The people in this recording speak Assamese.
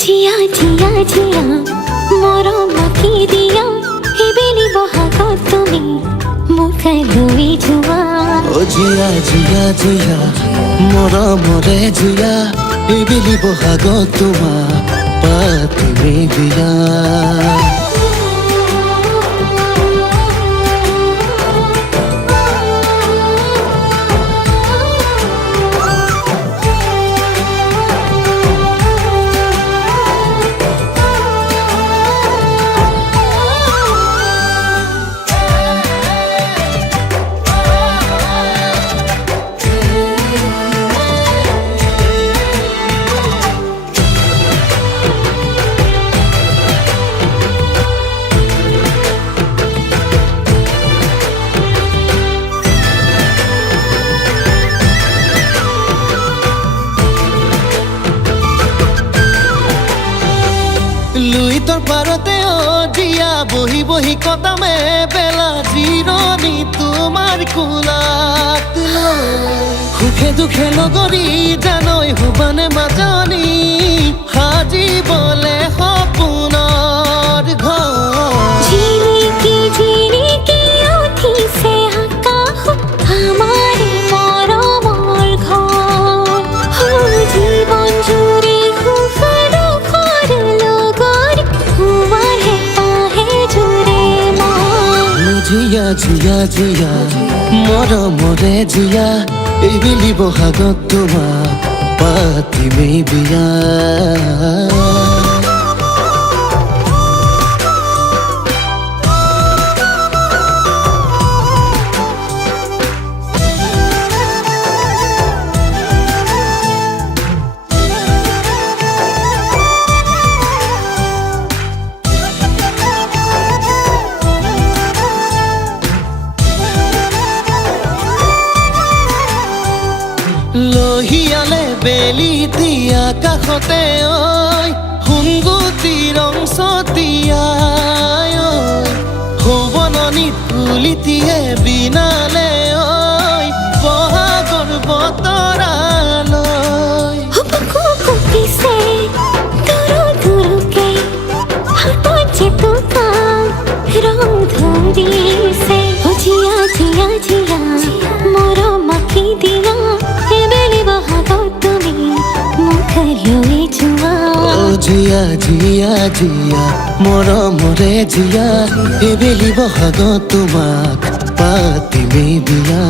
जिया जिया जिया मोर माखी दिया एबेली बहाग तुमी मुखलुई जुआ ओ जिया जिया जिया मोर मोरे जिया एबेली बहाग तुमा पातिमे बिया लुई तोर पारते ओ जिया बही बही कदमे बेला जिरनी तुमार कुलात सुखे दुखे लगरी जानई हुबाने মাজনী हाजी बोले सपোনৰ ঘৰ झिलिकी झिलिकी उठिसे आकाश आमार मरমৰ ঘৰ जीवन जुरी जिया जिया जिया मोर मोरे जिया एबेली बहाग तुमा पातिमे बिया লহিয়ালে বেলি দিয়া কাষতে ঐ সুংগুটি ৰং ছটিয়াই সৌবননিত ফুলিটিয়ে বিনালে ঐ বহাগৰ বতৰালৈ रंग धरिसे जिया जिया जिया मोर माखी दिया एबेली बहाग तुमी मुखलुई जुआ जिया जिया जिया मोर मोरे जिया एबेली बहाग तुमाक पातिमे बिया।